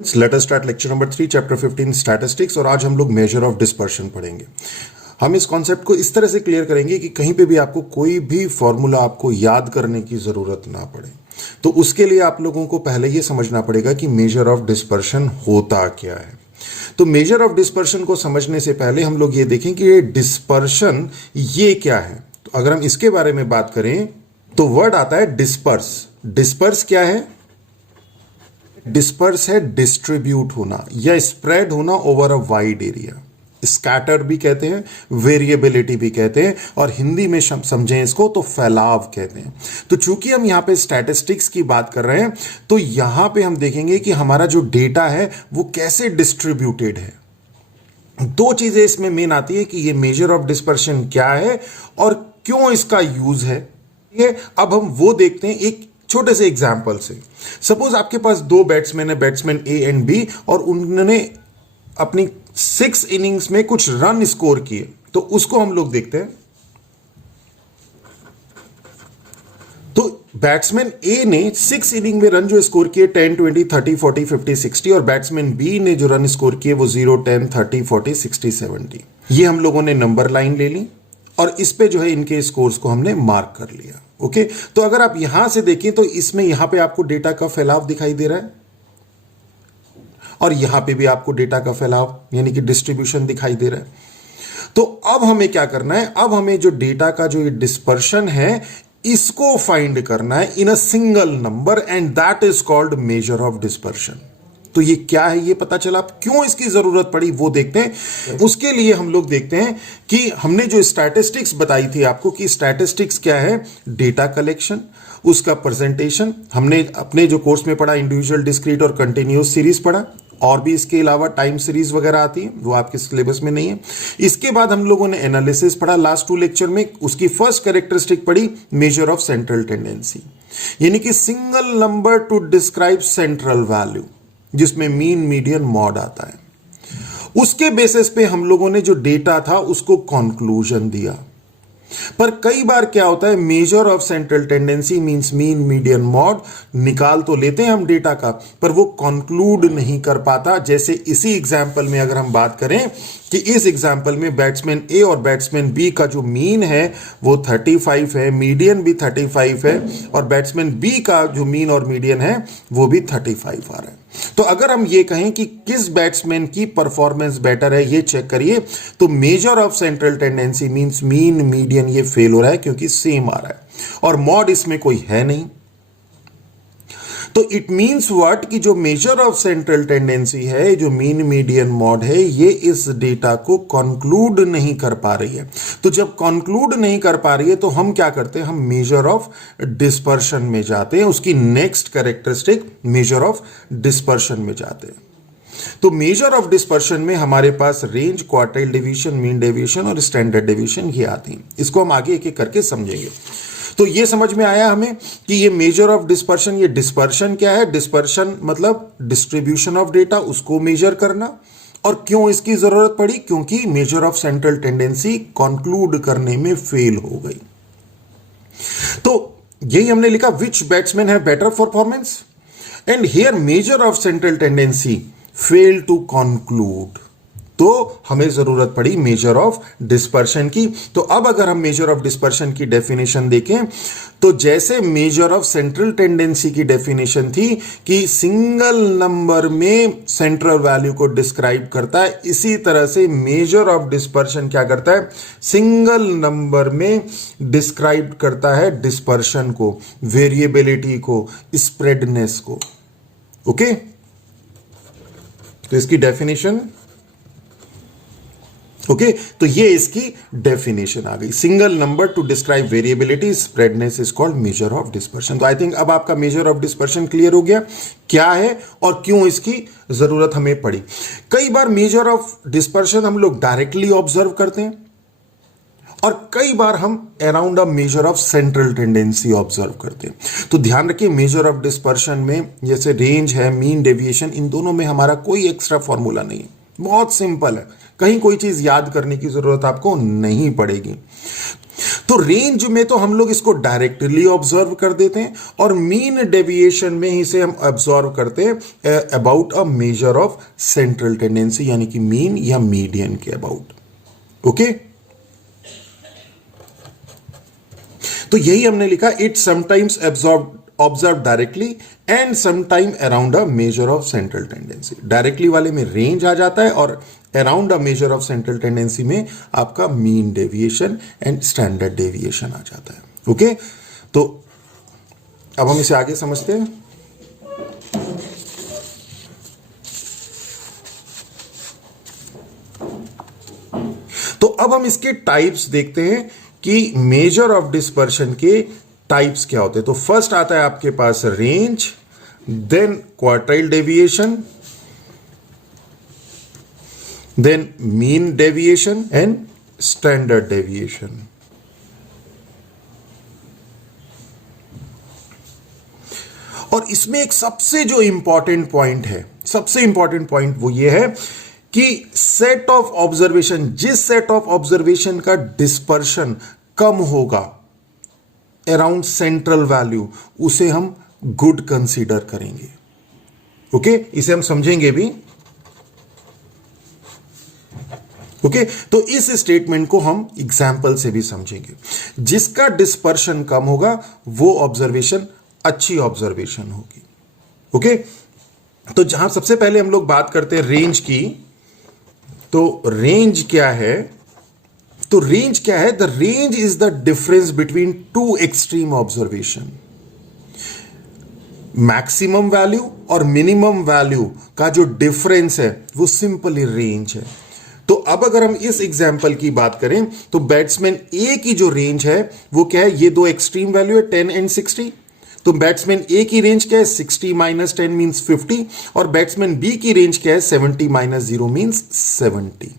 Let us start lecture number 3 chapter 15 statistics. और आज हम लोग मेजर ऑफ डिस्पर्शन पढ़ेंगे। हम इस कॉन्सेप्ट को इस तरह से क्लियर करेंगे कि कहीं पे भी आपको कोई भी फॉर्मूला आपको याद करने की जरूरत ना पड़े। तो उसके लिए आप लोगों को पहले ये समझना पड़ेगा कि मेजर ऑफ डिस्पर्शन होता क्या है। तो मेजर ऑफ डिस्पर्शन को समझने से पहले हम लोग ये देखें कि ये डिस्पर्शन ये क्या है। तो अगर हम इसके बारे में बात करें तो वर्ड आता है डिस्पर्स। डिस्पर्स क्या है? डिस्पर्स है डिस्ट्रीब्यूट होना या स्प्रेड होना over a wide area. Scatter भी कहते हैं, वेरिएबिलिटी भी कहते हैं, और हिंदी में समझें इसको तो फैलाव कहते हैं। तो चूंकि हम यहां पे स्टैटिस्टिक्स की बात कर रहे हैं तो यहां पे हम देखेंगे कि हमारा जो डेटा है वो कैसे डिस्ट्रीब्यूटेड है। दो चीजें इसमें मेन आती है कि ये मेजर ऑफ डिस्पर्शन क्या है और क्यों इसका यूज है। ये अब हम वो देखते हैं एक छोटे से एग्जाम्पल से। सपोज आपके पास दो बैट्समैन है, बैट्समैन ए एंड बी, और उन्होंने अपनी 6 इनिंग्स में कुछ रन स्कोर किए। तो उसको हम लोग देखते हैं। तो बैट्समैन ए ने 6 इनिंग में रन जो स्कोर किए 10, 20, 30, 40, 50, 60, और बैट्समैन बी ने जो रन स्कोर किए वो 0, 10, 30, 40, 60, 70। ये हम लोगों ने नंबर लाइन ले ली और इस पे जो है इनके स्कोर्स को हमने मार्क कर लिया। ओके, तो अगर आप यहां से देखें तो इसमें यहां पे आपको डेटा का फैलाव दिखाई दे रहा है और यहां पे भी आपको डेटा का फैलाव यानी कि डिस्ट्रीब्यूशन दिखाई दे रहा है। तो अब हमें क्या करना है? अब हमें जो डेटा का जो डिस्पर्शन है इसको फाइंड करना है in a single number, and that is called measure of dispersion. तो ये क्या है ये पता चला। अब क्यों इसकी जरूरत पड़ी वो देखते हैं। उसके लिए हम लोग देखते हैं कि हमने जो स्टैटिस्टिक्स बताई थी आपको कि स्टैटिस्टिक्स क्या है। डेटा कलेक्शन, उसका प्रेजेंटेशन, हमने अपने जो कोर्स में पढ़ा इंडिविजुअल, डिस्क्रीट और कंटिन्यूअस सीरीज पढ़ा, और भी इसके अलावा टाइम सीरीज वगैरह आती है, वो आपके सिलेबस में नहीं है। इसके बाद हम लोगों ने एनालिसिस पढ़ा लास्ट 2 लेक्चर में। उसकी फर्स्ट कैरेक्टरिस्टिक पढ़ी मेजर ऑफ सेंट्रल टेंडेंसी, यानी कि single number to describe central value, जिसमें मीन, मीडियन, मॉड आता है। उसके बेसिस पे हम लोगों ने जो डेटा था उसको कंक्लूजन दिया। पर कई बार क्या होता है, major of central tendency means mean, median, mod निकाल तो लेते हैं हम डेटा का, पर वो कंक्लूड नहीं कर पाता। जैसे इसी एग्जांपल में अगर हम बात करें कि इस एग्जांपल में बैट्समैन ए और बैट्समैन बी का जो मीन है वो 35 है, मीडियन भी 35 है, और बैट्समैन बी का जो मीन और मीडियन है वो भी 35 आ रहा है। तो अगर हम ये कहें कि किस बैट्समैन की परफॉर्मेंस बेटर है ये चेक करिए, तो measure of central tendency means mean, median ये फेल हो रहा है क्योंकि सेम आ रहा है, और मॉड इसमें कोई है नहीं। तो इट मींस व्हाट कि जो मेजर ऑफ सेंट्रल टेंडेंसी है, जो मीन, मीडियन, मॉड है, ये इस डेटा को कंक्लूड नहीं कर पा रही है। तो जब कंक्लूड नहीं कर पा रही है तो हम क्या करते हैं? हम मेजर ऑफ डिस्पर्शन में जाते हैं। उसकी next characteristic measure of dispersion में जाते हैं। तो मेजर ऑफ डिस्पर्शन में हमारे पास range, quartile division, mean deviation और स्टैंडर्ड डेविएशन ये आती हैं। इसको हम आगे एक एक करके समझेंगे। तो ये समझ में आया हमें कि ये मेजर ऑफ डिस्पर्शन, ये डिस्पर्शन क्या है। डिस्पर्शन मतलब डिस्ट्रीब्यूशन ऑफ डेटा, उसको मेजर करना। और क्यों इसकी जरूरत पड़ी? क्योंकि measure of central tendency conclude करने में फेल हो गई। तो यही हमने लिखा, विच बैट्समैन है better performance, and here measure of central tendency fail to conclude. तो हमें जरूरत पड़ी मेजर ऑफ डिस्पर्शन की। तो अब अगर हम मेजर ऑफ डिस्पर्शन की डेफिनेशन देखें तो जैसे मेजर ऑफ सेंट्रल टेंडेंसी की डेफिनेशन थी कि सिंगल नंबर में सेंट्रल वैल्यू को डिस्क्राइब करता है, इसी तरह से मेजर ऑफ डिस्पर्शन क्या करता है? सिंगल नंबर में डिस्क्राइब करता है डिस्पर्शन को, वेरिएबिलिटी को, स्प्रेडनेस को। ओके, तो इसकी डेफिनेशन ओके, तो ये इसकी डेफिनेशन आ गई। Single number to describe variability, spreadness is called measure of dispersion. तो आई थिंक अब आपका मेजर ऑफ डिस्पर्शन क्लियर हो गया क्या है और क्यों इसकी जरूरत हमें पड़ी। कई बार मेजर ऑफ डिस्पर्शन हम लोग डायरेक्टली ऑब्जर्व करते हैं और कई बार हम around a measure of central tendency observe करते हैं। तो ध्यान रखिए, मेजर ऑफ डिस्पर्शन में जैसे रेंज है, मीन, डेविएशन, इन दोनों में हमारा कोई एक्स्ट्रा फॉर्मूला नहीं है, बहुत सिंपल है। कहीं कोई चीज याद करने की जरूरत आपको नहीं पड़ेगी। तो रेंज में तो हम लोग इसको डायरेक्टली ऑब्जर्व कर देते हैं और मीन डेविएशन में इसे हम ऑब्जर्व करते हैं about a measure of central tendency, यानी कि मीन या मीडियन के अबाउट। ओके, तो यही हमने लिखा, it sometimes observe directly and sometime around a measure of central tendency. Directly वाले में रेंज आ जाता है और around a measure of central tendency में आपका mean deviation and standard deviation आ जाता है। ओके, तो अब हम इसे आगे समझते हैं। तो अब हम इसके टाइप्स देखते हैं कि मेजर ऑफ डिस्पर्शन के टाइप्स क्या होते हैं। तो फर्स्ट आता है आपके पास range, then quartile deviation, then mean deviation and standard deviation. और इसमें एक सबसे जो इंपॉर्टेंट पॉइंट है, सबसे इंपॉर्टेंट पॉइंट वो ये है कि सेट ऑफ ऑब्जर्वेशन, जिस सेट ऑफ ऑब्जर्वेशन का डिस्पर्शन कम होगा अराउंड सेंट्रल वैल्यू, उसे हम गुड कंसीडर करेंगे। ओके, इसे हम समझेंगे भी। ओके, तो इस स्टेटमेंट को हम एग्जाम्पल से भी समझेंगे। जिसका डिस्पर्शन कम होगा वो ऑब्जर्वेशन अच्छी ऑब्जर्वेशन होगी। ओके, तो जहां सबसे पहले हम लोग बात करते हैं रेंज की, तो रेंज क्या है? तो रेंज क्या है? The range is the difference between two extreme observation. Maximum value और मिनिमम वैल्यू का जो डिफरेंस है वो सिंपली रेंज है। तो अब अगर हम इस एग्जांपल की बात करें तो बैट्समैन ए की जो रेंज है वो क्या है? ये दो एक्सट्रीम वैल्यू है 10 एंड 60। तो बैट्समैन ए की रेंज क्या है? 60 माइनस 10 मींस 50, और बैट्समैन बी की रेंज क्या है? 70 माइनस 0 मींस 70।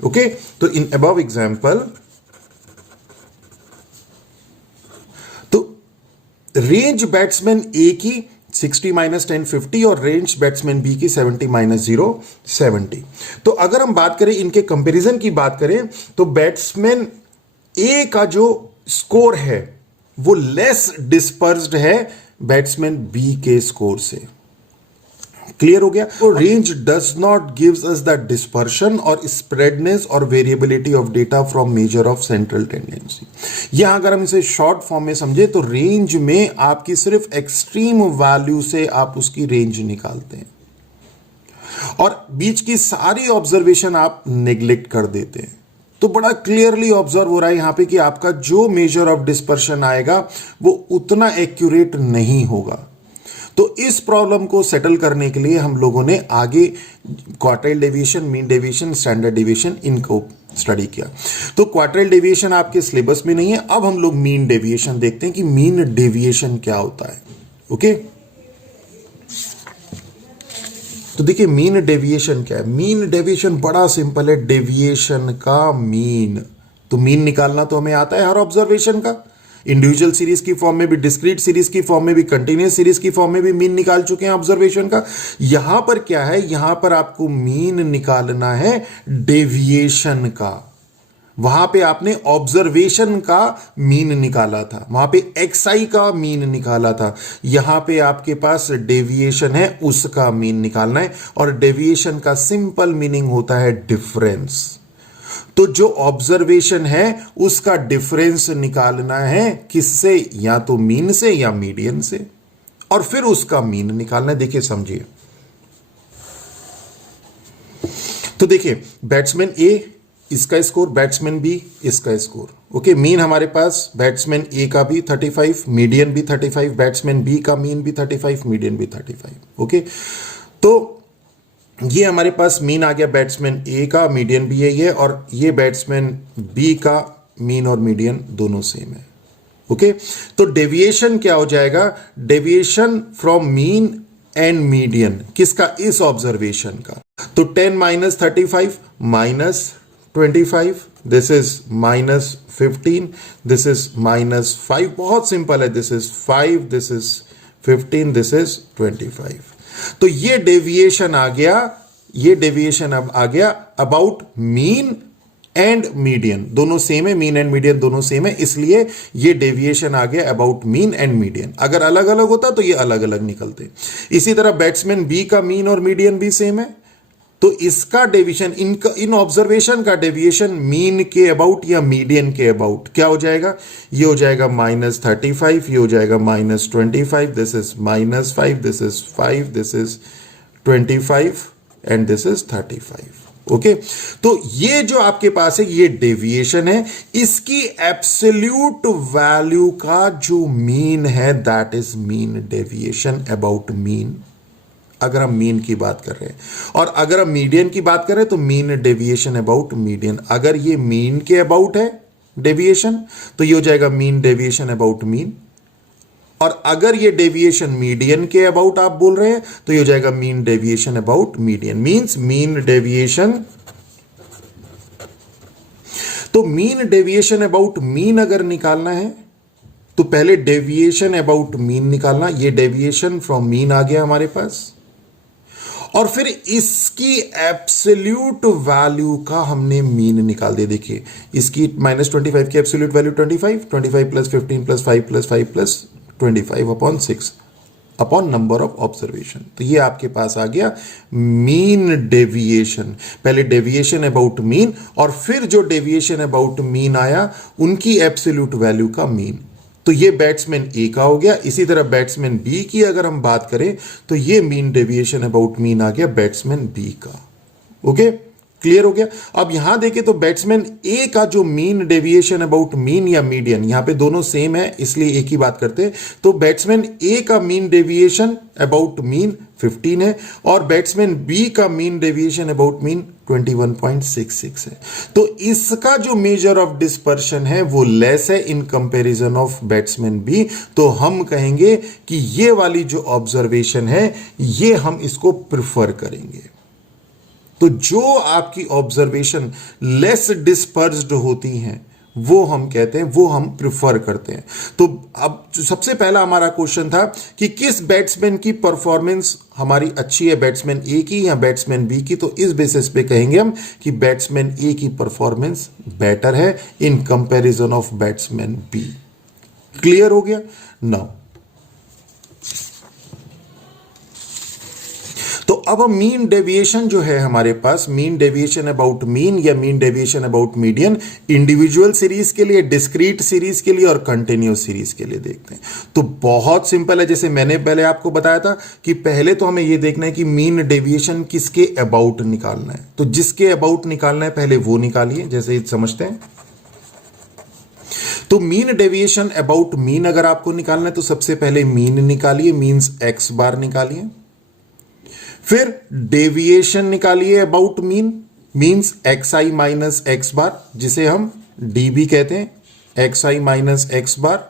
ओके, तो इन अबव एग्जांपल, तो रेंज बैट्समैन ए की 60 माइनस 10 50 और रेंज बैट्समैन बी की 70 माइनस 0 70। तो अगर हम बात करें इनके कंपैरिजन की बात करें तो बैट्समैन ए का जो स्कोर है वो लेस डिस्पर्स्ड है बैट्समैन बी के स्कोर से। क्लियर हो गया? तो range does not gives us the dispersion और स्प्रेडनेस और variability of data from major of central tendency. यहां अगर हम इसे शॉर्ट फॉर्म में समझे तो रेंज में आपकी सिर्फ एक्सट्रीम वैल्यू से आप उसकी रेंज निकालते हैं और बीच की सारी ऑब्जर्वेशन आप नेग्लेक्ट कर देते हैं। तो बड़ा क्लियरली ऑब्जर्व हो रहा है यहां पे कि आपका जो मेजर ऑफ डिस्पर्शन आएगा वो उतना एक्यूरेट नहीं होगा। तो इस प्रॉब्लम को सेटल करने के लिए हम लोगों ने आगे quartile deviation, mean deviation, standard deviation इनको स्टडी किया। तो क्वार्टाइल डेविएशन आपके सिलेबस में नहीं है। अब हम लोग मीन डेविएशन देखते हैं कि मीन डेविएशन क्या होता है। ओके, तो देखिए मीन डेविएशन क्या है। मीन डेविएशन बड़ा सिंपल है, डेविएशन का मीन। तो मीन निकालना तो हमें आता है हर ऑब्जर्वेशन का, इंडिविजुअल सीरीज की फॉर्म में भी, डिस्क्रीट सीरीज की फॉर्म में भी, कंटिन्यूअस सीरीज की फॉर्म में भी मीन निकाल चुके हैं ऑब्जर्वेशन का। यहां पर क्या है? यहां पर आपको मीन निकालना है डेविएशन का। वहां पे आपने ऑब्जर्वेशन का मीन निकाला था, वहां पे एक्सआई का मीन निकाला था। यहां पे आपके पास डेविएशन है, उसका मीन निकालना है। और डेविएशन का सिंपल मीनिंग होता है डिफरेंस। तो जो ऑब्जर्वेशन है उसका डिफरेंस निकालना है किससे? या तो मीन से या मीडियन से, और फिर उसका मीन निकालना है। देखिए समझिए, तो देखिए बैट्समैन ए इसका स्कोर, बैट्समैन बी इसका स्कोर। ओके, मीन हमारे पास बैट्समैन ए का भी 35, मीडियन भी 35, बैट्समैन बी का मीन भी 35, मीडियन भी 35। ओके, तो ये हमारे पास मीन आ गया बैट्समैन ए का, मीडियन भी यही है, और ये बैट्समैन बी का मीन और मीडियन दोनों सेम है। ओके, तो डेविएशन क्या हो जाएगा? Deviation from mean and median किसका? इस ऑब्जर्वेशन का। तो 10 minus 35 minus 25, this is minus 15, this is minus 5। बहुत सिंपल है, this is 5, this is 15, this is 25। तो ये डेविएशन आ गया, ये डेविएशन अब आ गया अबाउट मीन एंड मीडियन दोनों सेम है, मीन एंड मीडियन दोनों सेम है, इसलिए ये डेविएशन आ गया अबाउट मीन एंड मीडियन। अगर अलग अलग होता तो ये अलग अलग निकलते। इसी तरह बैट्समैन बी का मीन और मीडियन भी सेम है, तो इसका डेविएशन, इन ऑब्जर्वेशन का डेविएशन मीन के अबाउट या मीडियन के अबाउट क्या हो जाएगा, ये हो जाएगा -35, ये हो जाएगा -25, this is -5, this is 5, this is 25 and this is 35। Okay, तो ये जो आपके पास है ये डेविएशन है, इसकी एब्सोल्यूट वैल्यू का जो मीन है that is mean deviation about mean, अगर हम मीन की बात कर रहे हैं। और अगर हम मीडियन की बात कर रहे हैं तो मीन डेविएशन अबाउट मीडियन। अगर ये मीन के अबाउट है डेविएशन तो ये हो जाएगा मीन डेविएशन अबाउट मीन, और अगर ये डेविएशन मीडियन के अबाउट आप बोल रहे हैं तो ये हो जाएगा mean deviation about median. Means mean deviation, तो मीन डेविएशन अबाउट मीन अगर निकालना है तो पहले डेविएशन अबाउट मीन निकालना, ये डेविएशन फ्रॉम मीन आ गया हमारे पास, और फिर इसकी एब्सोल्यूट वैल्यू का हमने मीन निकाल दिया। देखिए इसकी -25 की absolute value 25, 25 + 15 + 5 + 5 + 25 upon 6 upon number of observation. तो ये आपके पास आ गया मीन डेविएशन। पहले डेविएशन अबाउट मीन और फिर जो डेविएशन अबाउट मीन आया उनकी एब्सोल्यूट वैल्यू का मीन। तो ये बैट्समैन ए का हो गया। इसी तरह बैट्समैन बी की अगर हम बात करें तो ये मीन डेविएशन अबाउट मीन आ गया बैट्समैन बी का। ओके, क्लियर हो गया। अब यहां देखें तो बैट्समैन ए का जो मीन डेविएशन अबाउट मीन या मीडियन, यहां पे दोनों सेम है इसलिए एक ही बात करते हैं। तो बैट्समैन ए का मीन डेविएशन अबाउट मीन 15 है और बैट्समैन बी का मीन डेविएशन अबाउट मीन 21.66 है। तो इसका जो मेजर ऑफ डिस्पर्शन है वो लेस है in comparison of batsman B. तो हम कहेंगे कि ये वाली जो ऑब्जर्वेशन है ये हम इसको प्रिफर करेंगे। तो जो आपकी ऑब्जर्वेशन लेस डिस्पर्स्ड होती हैं वो हम कहते हैं, वो हम प्रिफर करते हैं। तो अब सबसे पहला हमारा क्वेश्चन था कि किस बैट्समैन की परफॉर्मेंस हमारी अच्छी है, बैट्समैन ए की या बैट्समैन बी की। तो इस बेसिस पे कहेंगे हम कि बैट्समैन ए की परफॉर्मेंस बेटर है in comparison of batsman B. Clear हो गया। नाउ तो अब मीन डेविएशन जो है हमारे पास, मीन डेविएशन अबाउट मीन या mean deviation about median, individual series के लिए, डिस्क्रीट सीरीज के लिए और कंटिन्यूअस सीरीज के लिए देखते हैं। तो बहुत सिंपल है, जैसे मैंने पहले आपको बताया था कि पहले तो हमें यह देखना है कि मीन डेविएशन किसके अबाउट निकालना है। तो जिसके अबाउट निकालना है पहले वो निकालिए, जैसे समझते हैं। तो मीन डेविएशन अबाउट मीन अगर आपको निकालना है तो सबसे पहले मीन निकालिए, मींस एक्स बार निकालिए। फिर डेविएशन निकालिए about mean, means X I minus X bar, जिसे हम डी भी कहते हैं, X I minus X bar.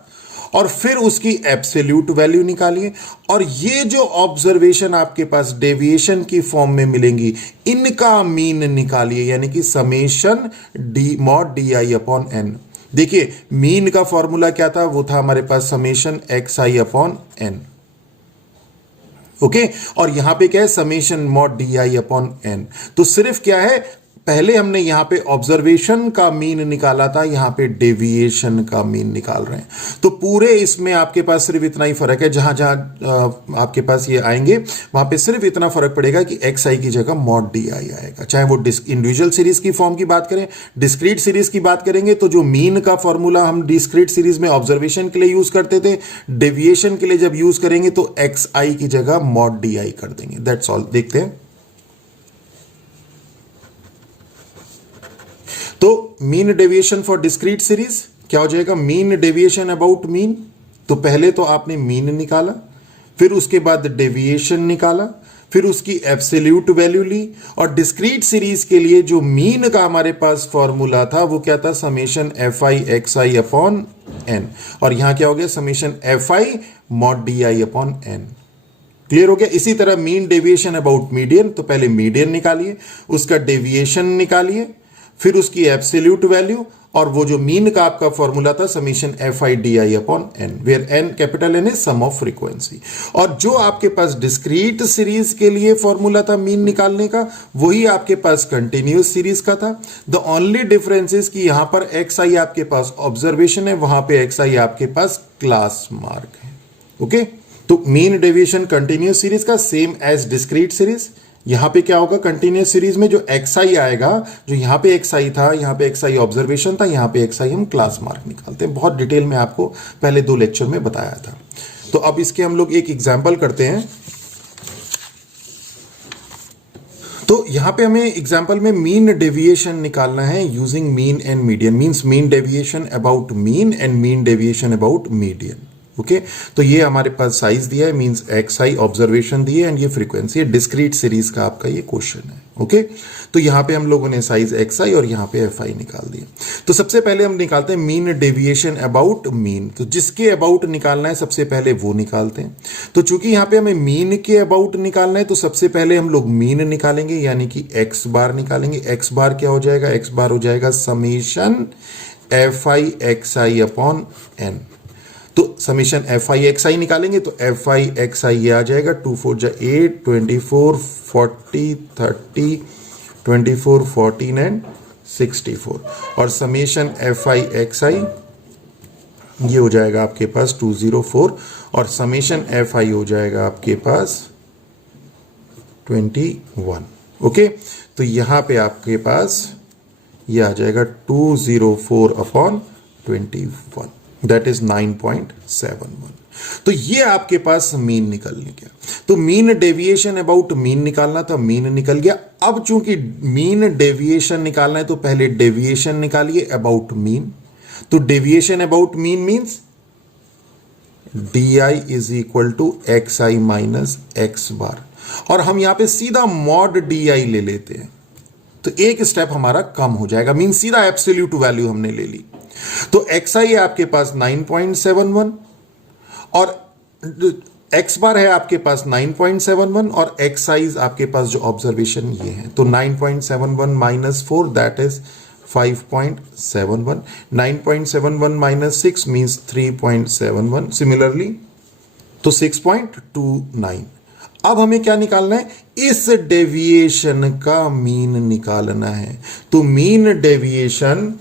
और फिर उसकी एब्सोल्यूट वैल्यू निकालिए। और ये जो ऑब्जर्वेशन आपके पास डेविएशन की फॉर्म में मिलेंगी इनका मीन निकालिए, यानी कि summation d mod D i upon n. देखिए मीन का फॉर्मूला क्या था, वो था हमारे पास summation x i upon n. Okay, और यहां पे क्या है, summation mod D i upon n. तो सिर्फ क्या है, पहले हमने यहां पे ऑब्जर्वेशन का मीन निकाला था, यहां पे डेविएशन का मीन निकाल रहे हैं। तो पूरे इसमें आपके पास सिर्फ इतना ही फर्क है, जहां जहां आपके पास ये आएंगे वहां पे सिर्फ इतना फर्क पड़ेगा कि एक्स आई की जगह मॉड डी आई आएगा। चाहे वो इंडिविजुअल सीरीज की फॉर्म की बात करें, डिस्क्रीट सीरीज की बात करेंगे, तो जो मीन का फॉर्मूला हम डिस्क्रीट सीरीज में ऑब्जर्वेशन के लिए यूज करते थे, डेविएशन के लिए जब यूज करेंगे तो एक्स आई की जगह मॉड डी आई कर देंगे। That's all. देखते हैं। तो mean deviation for discrete series क्या हो जाएगा, मीन डेविएशन अबाउट मीन। तो पहले तो आपने मीन निकाला, फिर उसके बाद डेविएशन निकाला, फिर उसकी एब्सोल्यूट वैल्यू ली। और डिस्क्रीट सीरीज के लिए जो मीन का हमारे पास फॉर्मूला था वो क्या था, summation F i x i upon n. और यहां क्या हो गया, summation F I mod D i upon n. Clear हो गया। इसी तरह मीन डेविएशन अबाउट मीडियन, तो पहले मीडियन निकालिए, उसका डेविएशन निकालिए, फिर उसकी एब्सोल्यूट वैल्यू और वो जो मीन का आपका फॉर्मूला था summation f i d i upon n, where n capital n is sum of frequency. और जो आपके पास डिस्क्रीट सीरीज के लिए फॉर्मूला था मीन निकालने का, वही आपके पास कंटिन्यूस सीरीज का था। द ओनली डिफरेंस इज कि यहां पर एक्स आई आपके पास ऑब्जर्वेशन है, वहां पे एक्स आई आपके पास क्लास मार्क है। ओके, तो मीन डेविएशन कंटिन्यूस सीरीज का सेम एज डिस्क्रीट सीरीज। यहां पे क्या होगा, कंटिन्यूस सीरीज में जो एक्स आई आएगा, जो यहां पे एक्स आई था, यहां पे एक्स आई ऑब्जर्वेशन था, यहां पे एक्स आई हम क्लास मार्क निकालते हैं। बहुत डिटेल में आपको पहले 2 लेक्चर में बताया था। तो अब इसके हम लोग एक एग्जाम्पल करते हैं। तो यहां पे हमें एग्जाम्पल में मीन डेविएशन निकालना है using mean and median, means mean deviation about mean and mean deviation about median. Okay, तो ये हमारे पास साइज दिया है, मींस एक्स आई ऑब्जर्वेशन दी है एंड ये फ्रीक्वेंसी है। डिस्क्रीट सीरीज का आपका ये क्वेश्चन है। ओके, तो यहां पे हम लोगों ने साइज एक्स आई और यहां पे एफ आई निकाल दिया। तो सबसे पहले हम निकालते हैं मीन डेविएशन अबाउट मीन। तो जिसके अबाउट निकालना है सबसे पहले वो निकालते हैं। तो चूंकि यहां पे हमें मीन के अबाउट निकालना है, तो सबसे पहले हम लोग मीन निकालेंगे, यानी कि एक्स बार निकालेंगे। एक्स बार क्या हो जाएगा, एक्स बार हो जाएगा summation f i x i upon n. तो summation f i x i निकालेंगे तो एफ आई एक्स आई ये आ जाएगा 2 4 जा 8, 24, 40, 30, 24, 14 एंड 64। और समीशन एफ आई एक्स आई ये हो जाएगा आपके पास 204 और समीशन एफ आई हो जाएगा आपके पास 21। ओके, तो यहां पे आपके पास ये आ जाएगा 204 अपॉन 21, दैट इज 9.71। तो ये आपके पास मीन निकल गया। तो मीन डेविएशन अबाउट मीन निकालना था, मीन निकल गया। अब चूंकि मीन डेविएशन निकालना है तो पहले डेविएशन निकालिए अबाउट मीन। तो deviation about mean means D I is equal to X I minus X bar, और हम यहां पे सीधा मॉड डी आई ले लेते हैं तो एक स्टेप हमारा कम हो जाएगा, मीन सीधा एब्सोल्यूट वैल्यू हमने ले ली। तो एक्स आई है आपके पास 9.71 और एक्स बार है आपके पास 9.71 और एक्स साइज आपके पास जो ऑब्जर्वेशन ये है, तो 9.71 minus 4 that is 5.71, 9.71 minus 6 means 3.71, similarly तो 6.29। अब हमें क्या निकालना है, इस डेविएशन का मीन निकालना है। तो मीन डेविएशन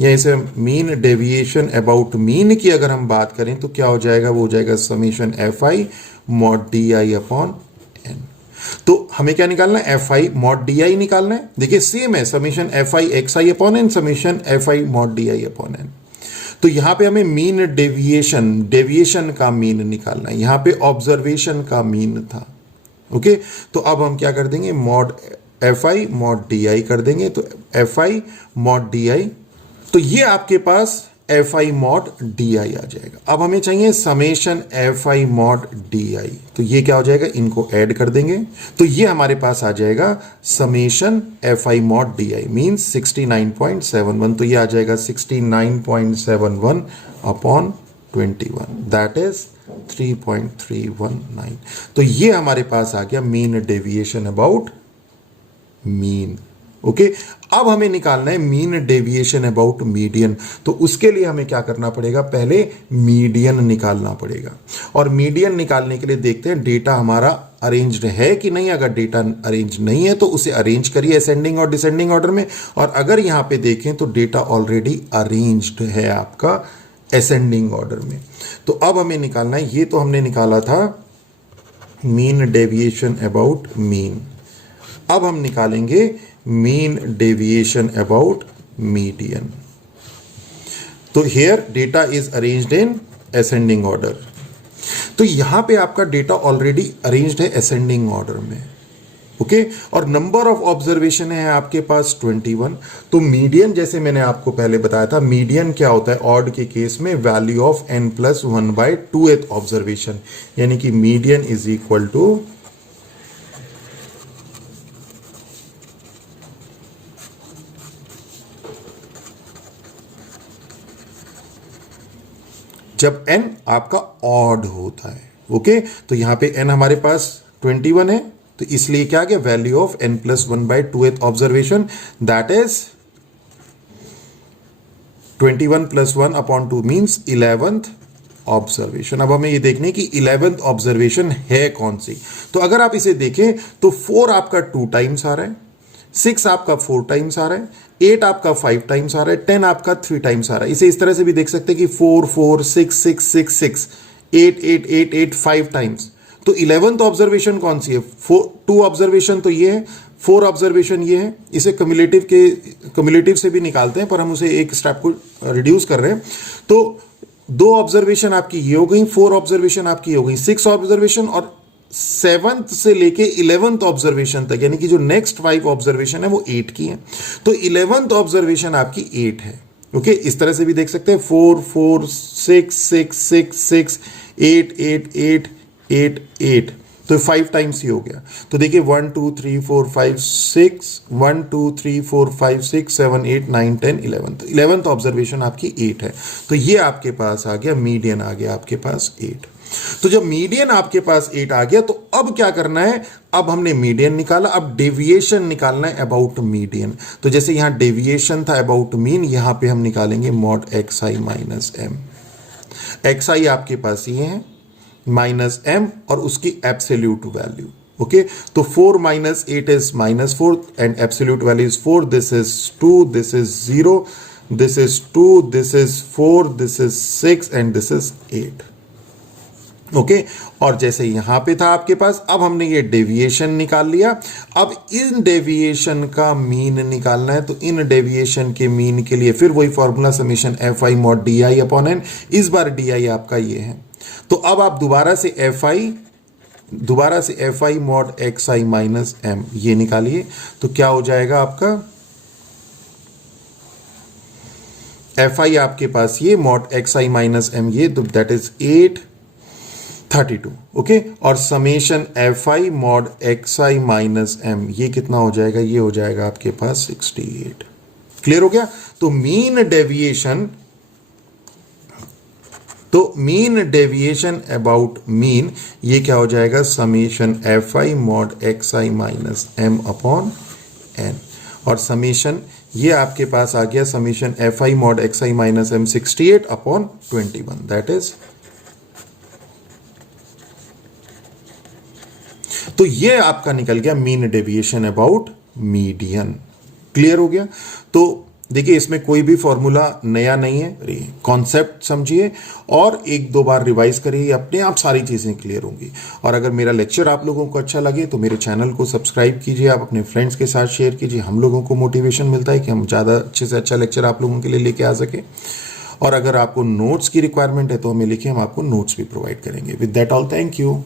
या इसे मीन डेविएशन अबाउट मीन की अगर हम बात करें तो क्या हो जाएगा, वो हो जाएगा summation f I mod D i upon n. तो हमें क्या निकालना है, f I mod D i निकालना है। देखिए सेम है, summation f i x i upon n, summation f I mod D i upon n. तो यहां पे हमें मीन डेविएशन का मीन निकालना है, यहां पे ऑब्जर्वेशन का मीन था। ओके, तो अब हम क्या कर देंगे, mod F I mod D I कर देंगे। तो F I mod D I, तो ये आपके पास F I mod D I आ जाएगा। अब हमें चाहिए summation F I mod D I, तो ये क्या हो जाएगा, इनको ऐड कर देंगे तो ये हमारे पास आ जाएगा summation F I mod D I means 69.71। तो ये आ जाएगा 69.71 अपॉन 21 दैट इज 3.319। तो ये हमारे पास आ गया mean deviation about mean. Okay, अब हमें निकालना है मीन डेविएशन अबाउट मीडियन। तो उसके लिए हमें क्या करना पड़ेगा, पहले मीडियन निकालना पड़ेगा। और मीडियन निकालने के लिए देखते हैं डेटा हमारा अरेंज्ड है कि नहीं। अगर डेटा अरेंज नहीं है तो उसे अरेंज करिए असेंडिंग और डिसेंडिंग ऑर्डर में, और अगर यहां पे देखें तो डेटा ऑलरेडी अरेंज्ड है आपका असेंडिंग ऑर्डर में। तो अब हमें निकालना है, ये तो हमने निकाला था मीन डेविएशन अबाउट मीन। अब हम निकालेंगे मीन डेविएशन अबाउट मीडियन। तो here data is arranged in ascending order. तो यहां पे आपका डेटा ऑलरेडी अरेंज्ड है असेंडिंग ऑर्डर में। ओके, और नंबर ऑफ ऑब्जर्वेशन है आपके पास 21। तो मीडियन, जैसे मैंने आपको पहले बताया था, मीडियन क्या होता है ऑड के केस में, value of n plus 1/2th observation, यानी कि मीडियन इज इक्वल टू जब n आपका ऑड होता है। ओके, तो यहां पे n हमारे पास 21 है, तो इसलिए क्या गया, value of n plus 1/2th observation that is 21 + 1 / 2 means 11th observation. अब हमें ये देखने की 11th ऑब्जर्वेशन है कौन सी। तो अगर आप इसे देखें तो 4 आपका 2 टाइम्स आ रहा है, 6 आपका 4 टाइम्स आ रहा है, 8 आपका 5 टाइम्स आ रहा है, 10 आपका 3 टाइम्स आ रहा है। इसे इस तरह से भी देख सकते हैं कि 4 4 6 6 6 6 8 8 8 8 5 टाइम्स। तो 11th ऑब्जर्वेशन कौन सी है? 2 ऑब्जर्वेशन तो ये है, 4 ऑब्जर्वेशन ये है। इसे कम्युलेटिव से भी निकालते हैं, पर हम उसे एक स्टेप को रिड्यूस कर रहे हैं। तो 2 ऑब्जर्वेशन आपकी ये हो गई, 4 ऑब्जर्वेशन आपकी हो गई, 6 ऑब्जर्वेशन, और 7th से लेके 11th ऑब्जर्वेशन तक, यानी कि जो नेक्स्ट 5 ऑब्जर्वेशन है वो 8 की है। तो 11th ऑब्जर्वेशन आपकी 8 है। ओके, इस तरह से भी देख सकते हैं 4 4 6 6 6 6 8 8 8 8 8, तो 5 टाइम्स ही हो गया। तो देखिए 1 2 3 4 5 6 1 2 3 4 5 6 7 8 9 10 11, तो 11th ऑब्जर्वेशन आपकी 8 है। तो ये आपके पास आ गया, मीडियन आ गया आपके पास 8। तो जब मीडियन आपके पास 8 आ गया, तो अब क्या करना है? अब हमने मीडियन निकाला, अब डेविएशन निकालना है अबाउट मीडियन। तो जैसे यहां डेविएशन था अबाउट मीन, यहां पे हम निकालेंगे mod xi minus m। xi आपके पास ये है माइनस m और उसकी एब्सोल्यूट वैल्यू। ओके, तो 4 - 8 is -4 and absolute value is 4। This is 2, this is 0, this is 2, this is 4, this is 6 and this is 8। Okay, और जैसे यहां पे था आपके पास, अब हमने ये डेविएशन निकाल लिया। अब इन डेविएशन का मीन निकालना है। तो इन डेविएशन के मीन के लिए फिर वही formula summation fi mod di upon n। इस बार di आपका ये है। तो अब आप दोबारा से fi mod xi minus m ये निकालिए। तो क्या हो जाएगा आपका? fi आपके पास ये mod xi माइनस m ये, तो दैट इज 832। ओके, और summation fi mod xi minus m ये कितना हो जाएगा? ये हो जाएगा आपके पास 68। क्लियर हो गया? तो मीन डेविएशन अबाउट मीन ये क्या हो जाएगा? Summation fi mod xi minus m upon n, और समेशन ये आपके पास आ गया summation fi mod xi minus m 68 upon 21, that is. तो ये आपका निकल गया mean deviation about median. Clear हो गया? तो देखिए इसमें कोई भी फॉर्मूला नया नहीं है, कॉन्सेप्ट समझिए और 1-2 बार रिवाइज करिए, अपने आप सारी चीजें क्लियर होंगी। और अगर मेरा लेक्चर आप लोगों को अच्छा लगे तो मेरे चैनल को सब्सक्राइब कीजिए, आप अपने फ्रेंड्स के साथ शेयर कीजिए। हम लोगों को मोटिवेशन मिलता है कि हम ज़्यादा अच्छे से अच्छा लेक्चर आप लोगों के लिए लेके आ सके। और अगर आपको नोट्स की रिक्वायरमेंट है तो हमें लिखिए, हम आपको नोट्स भी प्रोवाइड करेंगे। With that all, thank you.